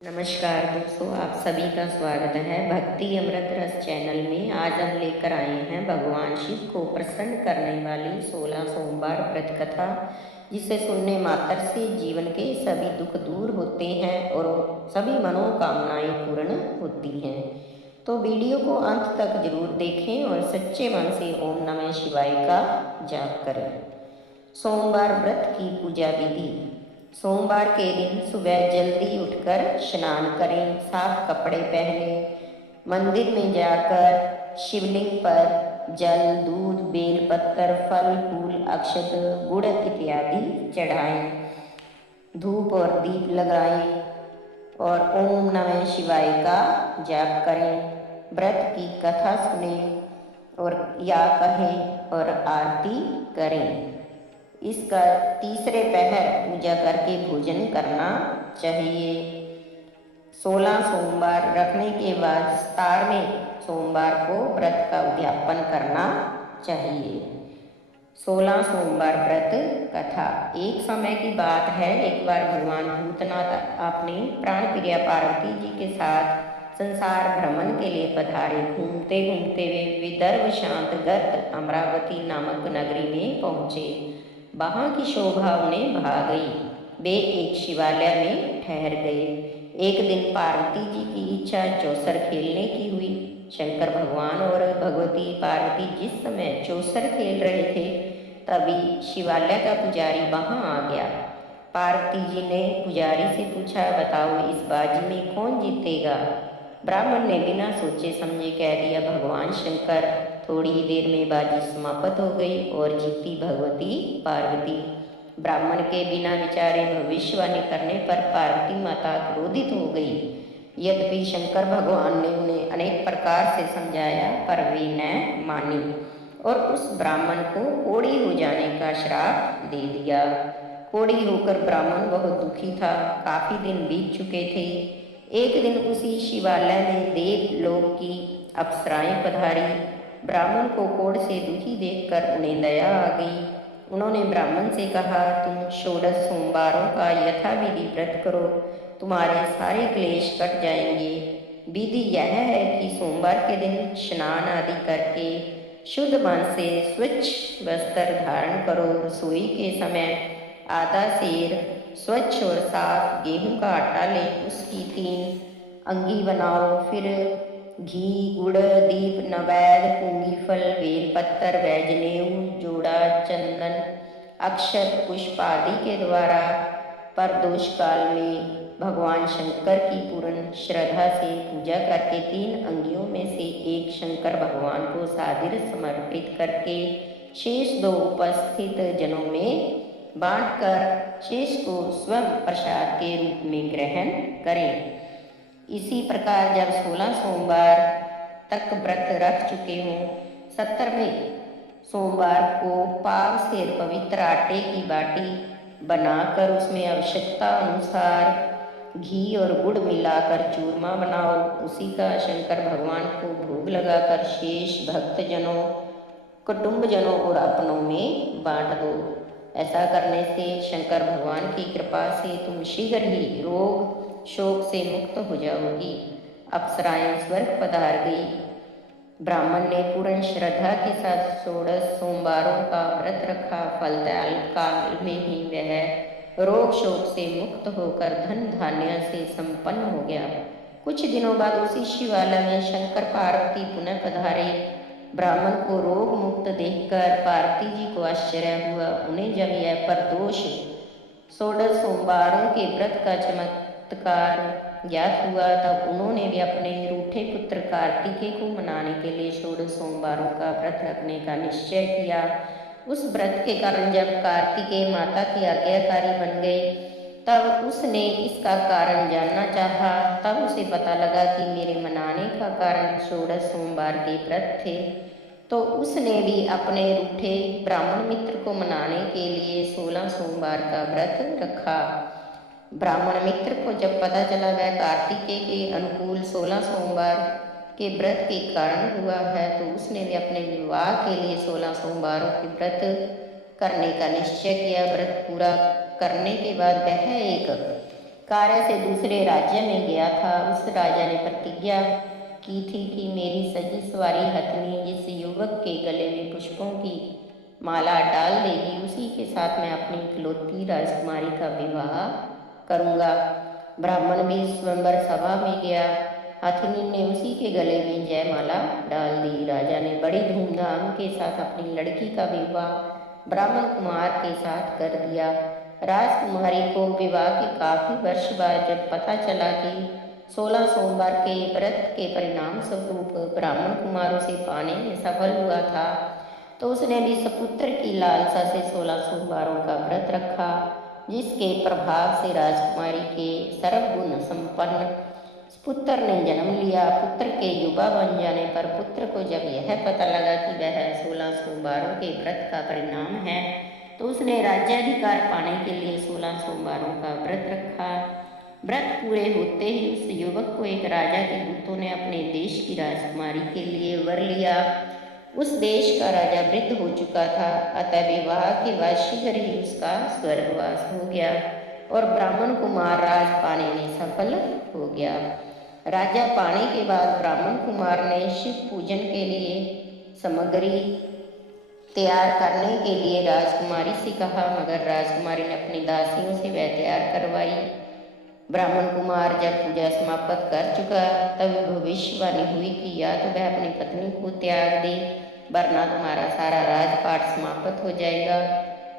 नमस्कार दोस्तों, आप सभी का स्वागत है भक्ति अमृत रस चैनल में। आज हम लेकर आए हैं भगवान शिव को प्रसन्न करने वाली 16 सोमवार व्रत कथा, जिसे सुनने मात्र से जीवन के सभी दुख दूर होते हैं और सभी मनोकामनाएं पूर्ण होती हैं। तो वीडियो को अंत तक जरूर देखें और सच्चे मन से ओम नमः शिवाय का जाप करें। सोमवार व्रत की पूजा विधि। सोमवार के दिन सुबह जल्दी उठकर स्नान करें, साफ कपड़े पहने, मंदिर में जाकर शिवलिंग पर जल, दूध, बेलपत्र, फल, फूल, अक्षत, गुड़ इत्यादि चढ़ाएं, धूप और दीप लगाएं और ओम नमः शिवाय का जाप करें। व्रत की कथा सुने और या कहें और आरती करें। इसका तीसरे पहर पूजा करके भोजन करना चाहिए। 16 सोमवार रखने के बाद 17वें सोमवार को व्रत का उद्यापन करना चाहिए। 16 सोमवार व्रत कथा। एक समय की बात है, एक बार भगवान भूतनाथ अपनी प्राण प्रिया पार्वती जी के साथ संसार भ्रमण के लिए पधारे। घूमते घूमते वे विदर्भ शांत गर्त अमरावती नामक नगरी में पहुँचे। वहाँ की शोभा उन्हें भा गई। वे एक शिवालय में ठहर गए। एक दिन पार्वती जी की इच्छा चौसर खेलने की हुई। शंकर भगवान और भगवती पार्वती जिस समय चौसर खेल रहे थे, तभी शिवालय का पुजारी वहाँ आ गया। पार्वती जी ने पुजारी से पूछा, बताओ इस बाजी में कौन जीतेगा? ब्राह्मण ने बिना सोचे समझे कह दिया, भगवान शंकर। थोड़ी ही देर में बाजी समाप्त हो गई और जीती भगवती पार्वती। ब्राह्मण के बिना विचारे भविष्यवाणी करने पर पार्वती माता क्रोधित हो गई। यद्यपि शंकर भगवान ने उन्हें अनेक प्रकार से समझाया, पर वे न मानी और उस ब्राह्मण को कोढ़ी हो जाने का श्राप दे दिया। कोढ़ी होकर ब्राह्मण बहुत दुखी था। काफी दिन बीत चुके थे। एक दिन उसी शिवालय में देवलोक की अप्सराएं पधारी। ब्राह्मण को कोढ़ से दुखी देखकर उन्हें दया आ गई। उन्होंने ब्राह्मण से कहा, तुम 16 सोमवारों का यथाविधि व्रत करो, तुम्हारे सारे क्लेश कट जाएंगे। विधि यह है कि सोमवार के दिन स्नान आदि करके शुद्ध मन से स्वच्छ वस्त्र धारण करो। रसोई के समय आधा सेर स्वच्छ और साफ गेहूं का आटा लें, उसकी 3 अंगी बनाओ। फिर घी, गुड़, दीप, नैवेद्य, पूंगी फल, बेलपत्र, वैजनेऊ, जोड़ा, चंदन, अक्षत, पुष्प आदि के द्वारा प्रदोष काल में भगवान शंकर की पूर्ण श्रद्धा से पूजा करके 3 अंगियों में से एक शंकर भगवान को सादर समर्पित करके शेष 2 उपस्थित जनों में बांटकर शेष को स्वयं प्रसाद के रूप में ग्रहण करें। इसी प्रकार जब 16 सोमवार तक व्रत रख चुके हों, 17वें सोमवार को पाव से पवित्र आटे की बाटी बनाकर उसमें आवश्यकता अनुसार घी और गुड़ मिलाकर चूरमा बनाओ। उसी का शंकर भगवान को भोग लगाकर शेष भक्तजनों, कुटुंबजनों और अपनों में बांट दो। ऐसा करने से शंकर भगवान की कृपा से तुम शीघ्र ही रोग शोक से मुक्त हो जाओगी। अप्सराएं स्वर्ग पधार गई। ब्राह्मण ने पूर्ण श्रद्धा के साथ 16 सोमवारों का व्रत रखा। फलदायी काल में ही वह रोग शोक से मुक्त होकर धन धान्य से संपन्न हो गया। कुछ दिनों बाद उसी शिवालय में शंकर पार्वती पुनः पधारे। ब्राह्मण को रोग मुक्त देखकर पार्वती जी को आश्चर्य हुआ। उन्हें जब यह प्रदोष 16 सोमवारों के व्रत का चमत्कार ज्ञात हुआ, तब उन्होंने भी अपने रूठे पुत्र कार्तिकेय को मनाने के लिए 16 सोमवारों का व्रत रखने का निश्चय किया। उस व्रत के कारण जब कार्तिकेय माता की आज्ञाकारी बन गई, तब उसने इसका कारण जानना चाहा। तब उसे पता लगा कि मेरे मनाने का कारण 16 सोमवार के व्रत थे। तो उसने भी अपने रूठे ब्राह्मण मित्र को मनाने के लिए 16 सोमवार का व्रत रखा। ब्राह्मण मित्र को जब पता चला वह कार्तिकेय के अनुकूल 16 सोमवार के व्रत के कारण हुआ है, तो उसने भी अपने विवाह के लिए 16 सोमवारों के व्रत करने का निश्चय किया। व्रत पूरा करने के बाद वह एक कार्य से दूसरे राज्य में गया था। उस राजा ने प्रतिज्ञा की थी कि मेरी सजी सवारी हथनी जिस युवक के गले में पुष्पों की माला डाल देगी, उसी के साथ मैं अपनी इकलौती राजकुमारी का विवाह करूंगा। ब्राह्मण भी स्वयंवर सभा में गया। हथिनी ने उसी के गले में जयमाला डाल दी। राजा ने बड़ी धूमधाम के साथ अपनी लड़की का विवाह ब्राह्मण कुमार के साथ कर दिया। राजकुमारी को विवाह के काफी वर्ष बाद जब पता चला कि 16 सोमवार के व्रत के परिणाम स्वरूप ब्राह्मण कुमार उसे पाने में सफल हुआ था, तो उसने भी सपुत्र की लालसा से 16 सोमवारों का व्रत रखा, जिसके प्रभाव से राजकुमारी के सर्वगुण संपन्न पुत्र ने जन्म लिया। पुत्र के युवा बन जाने पर पुत्र को जब यह पता लगा कि वह 16 सोमवारों के व्रत का परिणाम है, तो उसने राज्याधिकार पाने के लिए 16 सोमवारों का व्रत रखा। व्रत पूरे होते ही उस युवक को एक राजा के दूतों ने अपने देश की राजकुमारी के लिए वर लिया। उस देश का राजा वृद्ध हो चुका था, अतः विवाह के बाद शीघ्र ही उसका स्वर्गवास हो गया और ब्राह्मण कुमार राज पाने में सफल हो गया। राजा पाने के बाद ब्राह्मण कुमार ने शिव पूजन के लिए सामग्री तैयार करने के लिए राजकुमारी से कहा, मगर राजकुमारी ने अपनी दासियों से वह तैयार करवाई। ब्राह्मण कुमार जब पूजा समाप्त कर चुका, तब भविष्यवाणी हुई कि या तो वह अपनी पत्नी को त्याग दे, वरना तुम्हारा सारा राजपाट समाप्त हो जाएगा।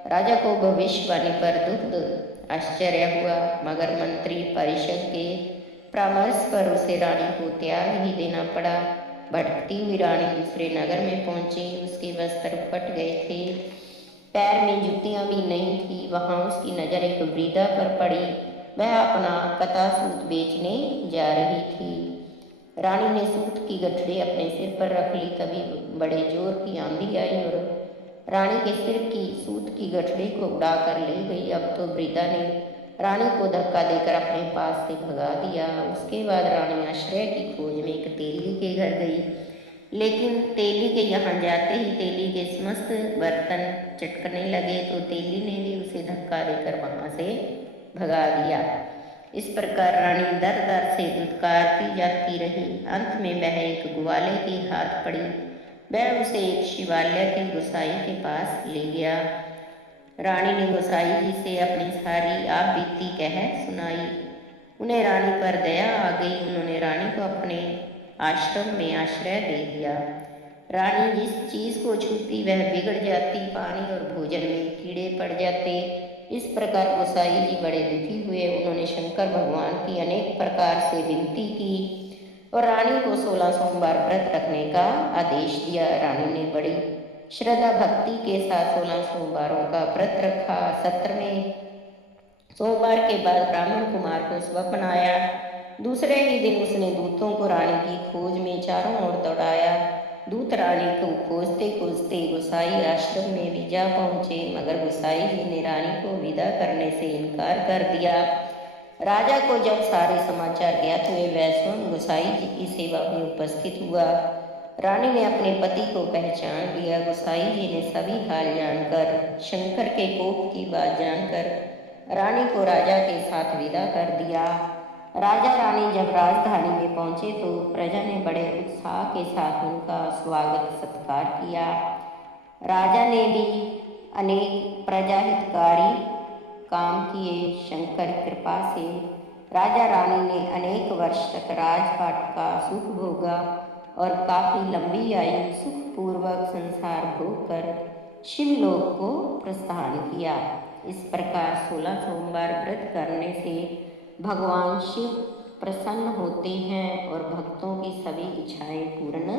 राजा को भविष्यवाणी पर दुख आश्चर्य हुआ, मगर मंत्री परिषद के परामर्श पर उसे रानी को त्याग ही देना पड़ा। भटकती हुई रानी दूसरे नगर में पहुंची। उसके वस्त्र फट गए थे, पैर में जूतियां भी नहीं थी। वहां उसकी नजर एक वृद्धा पर पड़ी। वह अपना कता सूत बेचने जा रही थी। रानी ने सूत की गठड़ी अपने सिर पर रख ली। तभी बड़े जोर की आंधी आई और रानी के सिर की सूत की गठड़ी को उड़ा कर ले गई। अब तो वृद्धा ने रानी को धक्का देकर अपने पास से भगा दिया। उसके बाद रानी आश्रय की खोज में एक तेली के घर गई, लेकिन तेली के यहाँ जाते ही तेली के समस्त बर्तन चटकने लगे, तो तेली ने भी उसे धक्का देकर वहां से भगा दिया। इस प्रकार रानी दर दर से दुत्कारती जाती रही। अंत में वह एक ग्वाले के हाथ पड़ी। वह उसे एक शिवालय के गोसाई के पास ले गया। रानी ने गोसाई जी से अपनी सारी आप बीती कह सुनाई। उन्हें रानी पर दया आ गई। उन्होंने रानी को अपने आश्रम में आश्रय दे दिया। रानी जिस चीज को छूती वह बिगड़ जाती, पानी और भोजन में कीड़े पड़ जाते। इस प्रकार गोसाई जी बड़े दुखी हुए। उन्होंने शंकर भगवान की अनेक प्रकार से विनती की और रानी को 16 सोमवार व्रत रखने का आदेश दिया। रानी ने बड़ी श्रद्धा भक्ति के साथ 16 सोमवारों का व्रत रखा। 17वें सोमवार के बाद ब्राह्मण कुमार को स्वप्न आया। दूसरे ही दिन उसने दूतों को रानी की खोज में चारों ओर दौड़ाया। दूत रानी को खोजते खोजते गोसाई आश्रम में भी जा पहुंचे, मगर गोसाई जी ने रानी को विदा करने से इनकार कर दिया। राजा को जब सारे समाचार ज्ञात हुए, वह स्वयं गोसाई जी की सेवा में उपस्थित हुआ। रानी ने अपने पति को पहचान लिया। गोसाई जी ने सभी हाल जानकर, शंकर के कोप की बात जानकर रानी को राजा के साथ विदा कर दिया। राजा रानी जब राजधानी में पहुंचे तो प्रजा ने बड़े उत्साह के साथ उनका स्वागत सत्कार किया। राजा ने भी अनेक प्रजाहितकारी काम किए। शंकर कृपा से राजा रानी ने अनेक वर्ष तक राजपाट का सुख भोगा और काफी लंबी आयु सुखपूर्वक संसार भोग कर शिवलोक को प्रस्थान किया। इस प्रकार 16 सोमवार व्रत करने से भगवान शिव प्रसन्न होते हैं और भक्तों की सभी इच्छाएं पूर्ण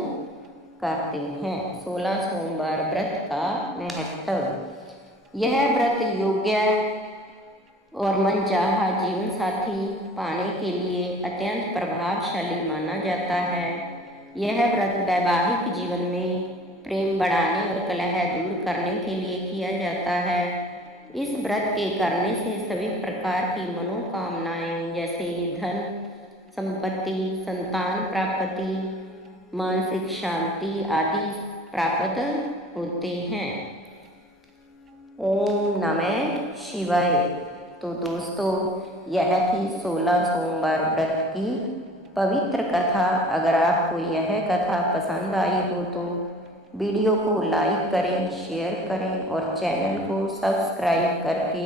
करते हैं। 16 सोमवार व्रत का महत्व। यह व्रत योग्य और मनचाहा जीवन साथी पाने के लिए अत्यंत प्रभावशाली माना जाता है। यह व्रत वैवाहिक जीवन में प्रेम बढ़ाने और कलह दूर करने के लिए किया जाता है। इस व्रत के करने से सभी प्रकार की मनोकामनाएं जैसे धन, संपत्ति, संतान प्राप्ति, मानसिक शांति आदि प्राप्त होते हैं। ओम नमः शिवाय। तो दोस्तों यह थी 16 सोमवार व्रत की पवित्र कथा। अगर आपको यह कथा पसंद आई हो तो वीडियो को लाइक करें, शेयर करें और चैनल को सब्सक्राइब करके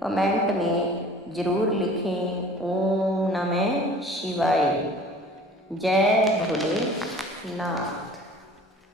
कमेंट में ज़रूर लिखें। ओम नमः शिवाय। जय भोलेनाथ।